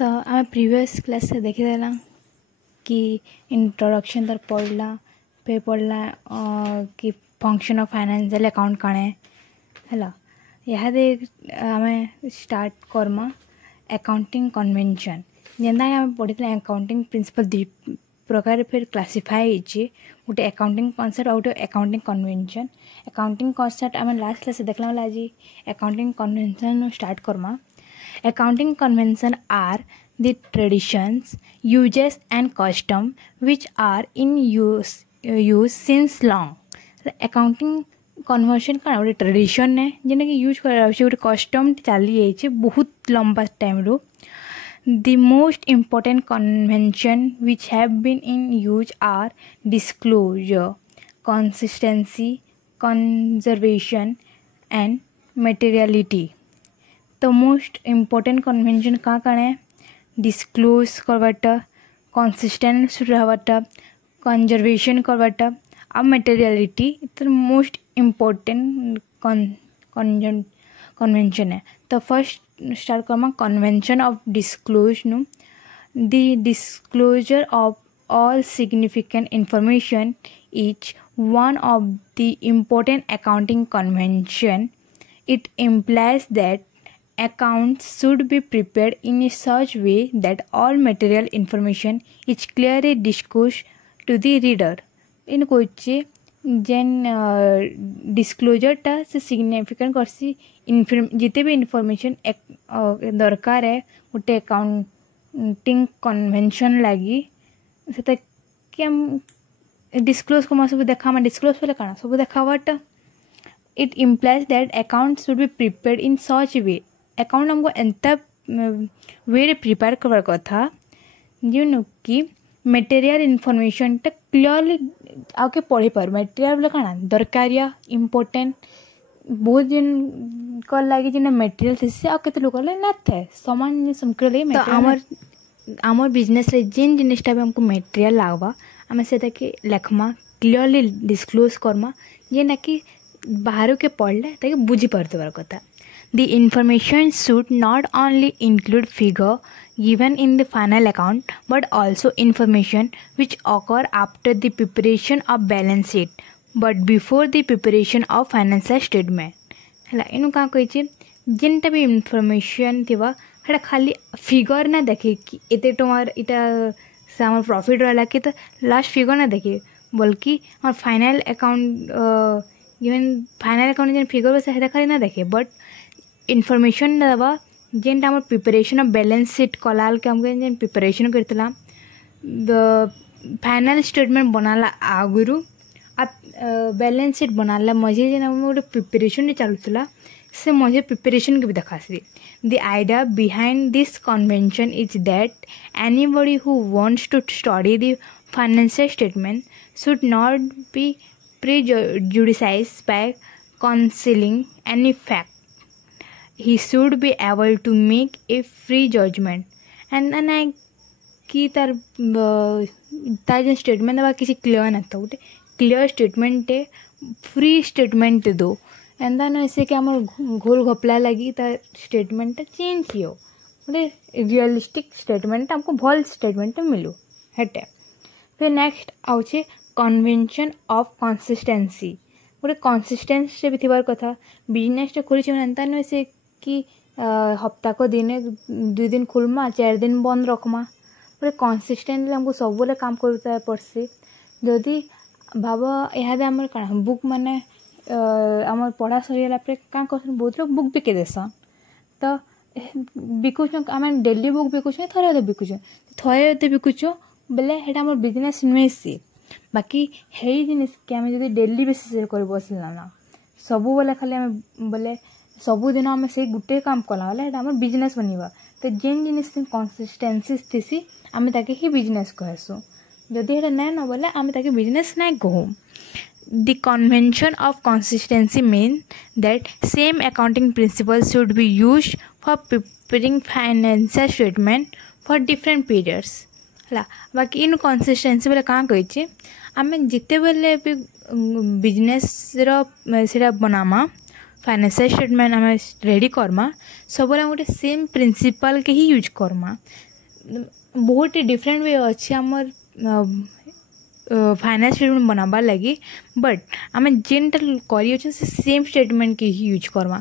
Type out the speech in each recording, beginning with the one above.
तो आम previous class से देखीदेला कि इंट्रोडक्शन तर पढ़ला पे पढ़ला कि फंक्शन ऑफ फाइनेंशियल अकाउंट कण है यादे आम स्टार्ट करमा अकाउंटिंग कन्वेंशन जेनता आम पढ़ी अकाउंटिंग प्रिंसिपल दुई प्रकार फिर क्लासीफाई गोटे अकाउंटिंग कॉन्सेप्ट और गोटे अकाउंटिंग कन्वेंशन। अकाउंटिंग कॉन्सेप्ट आम लास्ट क्लास देखला आज accounting convention start Karma. Accounting conventions are the traditions, uses and customs which are in use since long. Accounting convention का गोटे ट्रेडिशन है जेने कि यूज कर गोटे कस्टम चली जाइए बहुत लंबा टाइम रू। The most important convention which have been in use are disclosure, consistency, conservation and materiality. तो मोस्ट इम्पोर्टेंट कन्वेंशन का है डिस्क्लोज करवाटा, कंसिस्टेंट रहवाटा, कंजर्वेशन करवाटा और मटेरियलिटी तो मोस्ट इम्पोर्टेंट कन्वेंशन है। तो फर्स्ट स्टार्ट करमा कन्वेंशन ऑफ डिस्क्लोज नु the disclosure of all significant information is one of the important accounting convention. It implies that accounts should be prepared in a such way that all material information is clearly disclosed to the reader. In Koche gen disclosure टा से significant करसी जिते भी information दरकार है गोटे accounting convention लगी से कि हम डिस्क्लोज को सब देखा डिस्क्लोज पहले कण सब देखावाटा। It implies that account should be prepared in such way account हमको एंता वे प्रिपेयर करवार कथा जो कि मटेरियल इनफॉरमेशन टा क्लियरली आगे पढ़ी पार मटेरियल बोले कण दरकारिया इम्पोर्टेंट बहुत जन कर लगे जेना मटेरियल थी आ केते लोक ना थे समान समकर लगे तो आमर बिजनेस रे जेन जिनिसटा भी हमको मटेरियल लागबा आम से लेखमा क्लियरली डिस्क्लोज करमा जेना कि बाहर के पढ़ले ताकि बुझी पारथबार कथा। The information should not only include figure given in the final account but also information which occur after the preparation of balance sheet but before the preparation of financial statement है इन क्या कही जेनटा भी इनफॉरमेशन थिबा हेटा खाली figure ना देखे कि एते टमार इटा से हमर प्रॉफिट रहला कि तो लास्ट फिगर ना देखे बल्कि हमर final account even final account जेन फिगर से हेटा खाली ना देखे बट इनफॉरमेशन दबा जेनटा हमर preparation of balance sheet Kalal के हमके जेन प्रिपरेशन करतला फाइनल स्टेटमेंट बनाला आगुरु आ बैलेंस शीट बनाला मजे जेन हम गोटे प्रिपरेशन चलुतला से मजे प्रिपरेशन के भी देखासी। The idea behind this convention is that anybody who wants to study the financial statement should not be prejudiced by concealing any fact. He should be able to make a free judgment and then कि तार जो statement दबा किसी clear ना था गोटे clear statement free statement दो एंदा न ऐसे कि आम घोल घपला लगी तार स्टेटमेंट चेंज हो गोटे रियलिस्टिक स्टेटमेंट हमको भल स्टेटमेंट मिलू हेटे। फिर नेक्स्ट आउचे कन्वेंशन ऑफ कंसिस्टेंसी गोटे कंसिस्टेंसी भी थी कथा बिजनेस खोली एंता नुहे से कि हप्ता को दिन 2 दिन खोलमा 4 दिन बंद रखमा गोटे कंसिस्टेंटली हमको सब काम करता पड़सी। जदि भाव इहादे आम कण बुक माने आम पढ़ा सरीगला क्या कर बहुत लोग बुक बिके देसन तो बिकुछ आम डेली बुक बिकुछ थे अधे बिकुछ थे अधे बिकुछ बेले हेटा आम बिजनेस नुहे सी बाकी है जिनिस कि आम जब डेली बेसिस कर बसला ना सबू बोले खाली आम बोले सबुदिन आम से गोटे काम कला बेले आम बिजनेस बनवा तो जेन जिनिस कंसिस्टेंसी थी आम ताके ही बिजनेस कहसु जदि हेटा ना न बोले आम ताके बिजनेस ना कहूँ। The convention of consistency means that same accounting principles should be used for preparing financial statement for different periods है। बाकी इन कंसिस्टेंसी बोले क्या कही आम जिते बेले भी बिजनेस रा बनामा फाइनेंशियल स्टेटमेंट आम रेडी करमा सब गोटे सेम प्रिंसिपल के ही यूज करमा बहुत डिफरेंट वे अच्छे आमर फाइनेंस स्टेटमेंट बनाबार लगी बट आम जेनटा कर सेम स्टेटमेंट के ही यूज करमा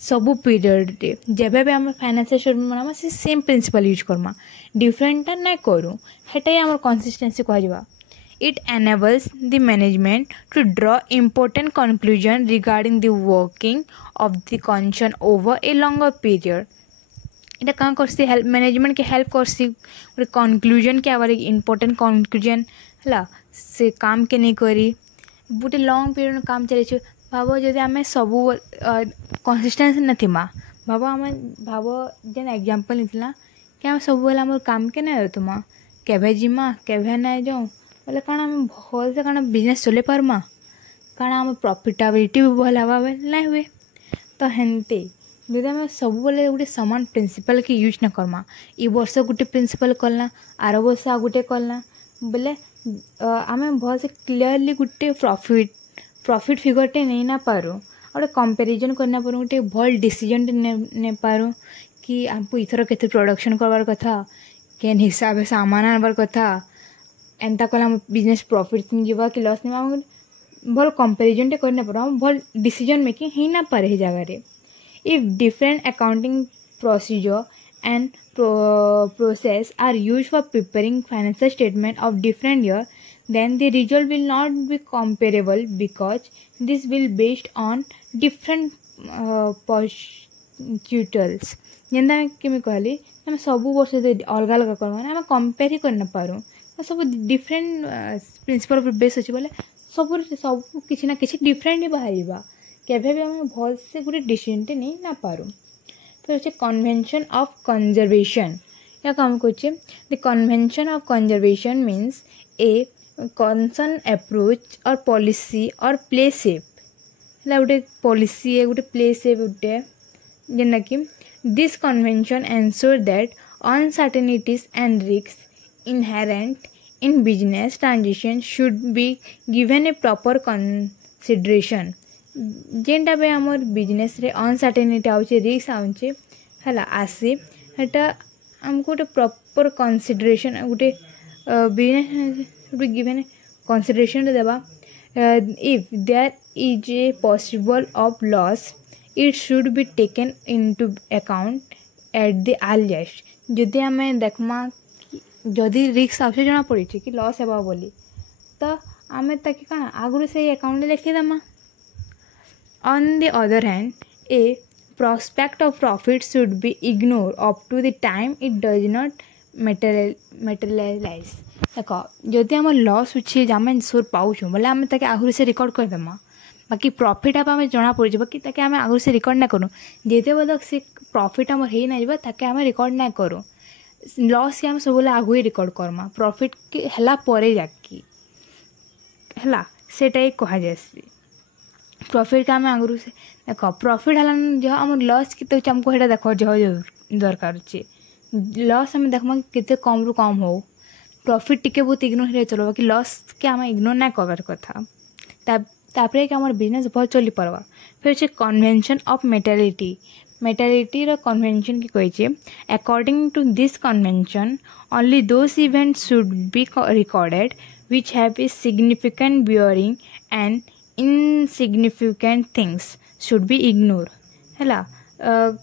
सबू पीरियड रे जब भी आम फाइनेंशियल स्टेटमेंट बनामा से सेम प्रिंसिपल यूज करमा डिफरेंटा ना करूँ हेटा आम कंसिस्टेंसी कह It enables the management to draw important conclusion regarding the working of the concern over a longer period. इटा कहाँ करसी हेल्प मैनेजमेंट के हेल्प करसी गोटे कनक्लूजन के आवर इम्पोर्टेंट कनक्लूजन है से काम के नहीं करी गोटे लंग पीरियड काम चली भाव जदि आम सब कंसिस्टेंसी ना भाव आम भाव जेन एग्जांपल नहीं कि आम सब आम काम के नहीं तुमा केभे जिमा केभे ना जाऊँ बोले कण आम भल से कण बिजनेस चले पार्मा कण आम प्रॉफिटेबिलिटी भी भल हवा ना हुए तो हेन्ते यदि आम सब बेले गोटे सामान प्रिंसिपल के यूज ना करमा ई वर्ष गोटे प्रिंसिपल करना आर वर्ष आ गोटे करना बोले आम भल से क्लीयरली गोटे प्रॉफिट फिगरटे नहीं ना पारू गोटे कंपैरिजन करना पारू गोटे भल डिसीजन ने पारू कि आमको इथर केते प्रोडक्शन करवार कथा केन हिसाब से सामान आनबार कथा एंता कले आम बिजनेस प्रॉफिट जीवा कि लॉस नहीं आम भल कंपैरिजन टे करना पारू आम भल डिसीजन मेकिंग ही ना पारे ही जगह रे if different accounting procedure and process are used for preparing financial statement of different year then the result will not be comparable because this will based on different postulates जेंदा कि मैं कहली आम सब वर्ष अलग अलग करवा आम कंपेयर ही करना पारूँ सब डिफरेंट प्रिंसिपल बेस अच्छे बोले सब किसी ना किसी डिफरेंट ही बाहर केभे भी आम भल से गोटे डिसीजन नहीं ना पारूँ फिर अच्छे कन्वेंशन ऑफ कंजर्वेशन या काम कहे the convention of conservation means a concern approach और पॉलिसी और प्ले सेफ है गोटे पॉलिसी है गोटे प्ले सेफ गोटे जेना कि this convention ensure that uncertainties and risk inherent in business transaction should be given a proper consideration जेनटा भी आमर बिजनेस रे अनसर्टेनिटी आउचे रिस्क आउचे है आसे हेटा आमको गोटे प्रॉपर कंसिडरेशन गोटे बिजनेस गोटे गिवन कंसिडरेशन देवा if there is a possible of loss it should be taken into account at the earliest जदि आम देखमा जदि रिस्क आउचे जना पड़ी कि लॉस हेबा बोली तो आम ताकि कण आगु से account लिखिदेमा On the other hand, a prospect of profit should be ignored up to the time it does not materialize. देखो जदि आम लॉस अच्छे आम सोर पाऊँ बोले आम ताके आगु से रिकॉर्ड करदेमा बाकी प्रॉफिट आप आम जना पड़ी बाकी ताके आम आगु से रिकॉर्ड ना करूँ जेते बदक से प्रॉफिट आम हो ना जावा ताके आम रिकॉर्ड ना करूँ लॉस के आम सब बोले आगु ही रिकॉर्ड करमा प्रॉफिट के हला परे जाकी हला सेटा ही कहा जासी प्रॉफिट का आम आगु से देख प्रॉफिट है जहाँ आम लॉस के आमको है देख जह दरकार अच्छे लॉस आम देखमा केते कम रु कम हो प्रॉफिट टिके बहुत इग्नोर हो चलो कि लॉस के आम इग्नोर ना कर कथा तापर कि आम बिजनेस बहुत चली पार्बा फिर अच्छे कन्वेंशन ऑफ मेटालिटी कन्वेंशन की कही according to this convention only those events should be recorded which have a significant bearing and insignificant things should be ignored है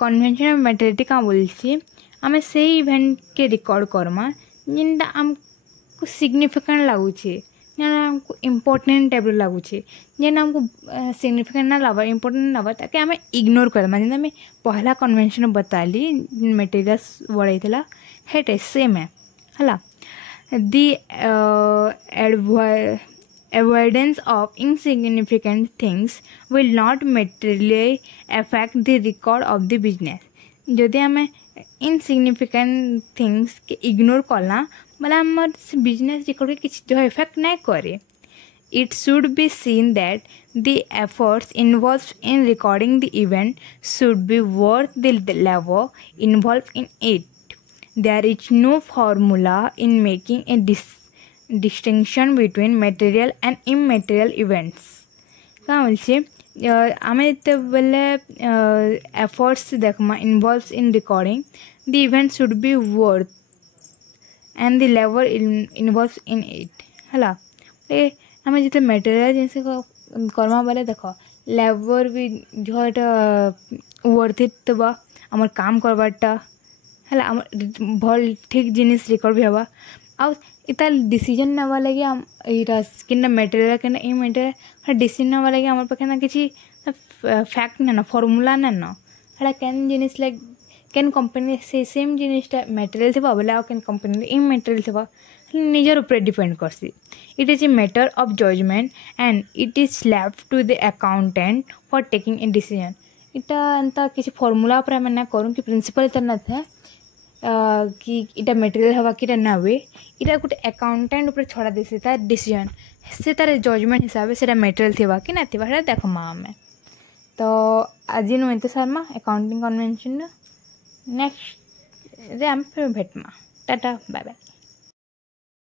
कन्वेंशन ऑफ मेटालिटी क्या बोलছি आम से इवेंट के रिकॉर्ड करमा जिनटा आमको सिग्निफिकेंट लगुचे जेना आमको इम्पोर्टेंट टाइप लगुचे जेना आमको सिग्निफिकेंट ना लगा इम्पोर्टेंट लगा ताकि आम इग्नोर करदमा जेना आम पहला कन्वेंशन बताली मेटेरियल्स बढ़ाई हेटे सेम है दी avoidance of insignificant things will not materially affect the record of the business जदि आम इनसिग्निफिकेंट थिंग्स के इग्नोर कला बोले आम बिजनेस रिकॉर्ड के किसी जो इफेक्ट ना करे it should be seen that the efforts involved in recording the event should be worth the labor involved in it there is no formula in making a distinction between material and immaterial events क्या बोलछे आम ये बोले efforts देखमा involve in recording the event should be worth and the level involves in it हला आम जो material जिन करमा बेले देख लेबर भी जो वर्थ इट थब आम काम करवाटा है आम भल ठीक जिनिस रिकॉर्ड भी हवा आउ इता डिसीजन नवा लगे यहाँ कि मेटेरियल कि मेटेरियल डिसीजन नवा लगे आम पाखे ना कि फैक्ट ना फॉर्मूला ना है कैन जिनिस लाइक कैन कंपनी से सेम जिनिसटा मेटेरियल थी बोले आउ कैन कंपनी इन मेटेरियल थी निजर ऊपर डिपेंड करसी it is a matter of judgement and it is left to the accountant for taking a decision इटा एंता किसी फॉर्मूला पर मैं ना करूँ कि प्रिंसिपल इतना ना था कि इटा मेटेरियल हवा कि ना हुए इटा गोटे अकाउंटेंट ऊपर छड़ा देसी तार डिसीजन से तार जजमेंट हिसाब से मेटेरियल थी कि ना थी देख माँ आम तो आज नुत सारमा अकाउंटिंग कन्वेंशन नेक्स्ट रे आम फिर भेटमा टाटा बाय बाय।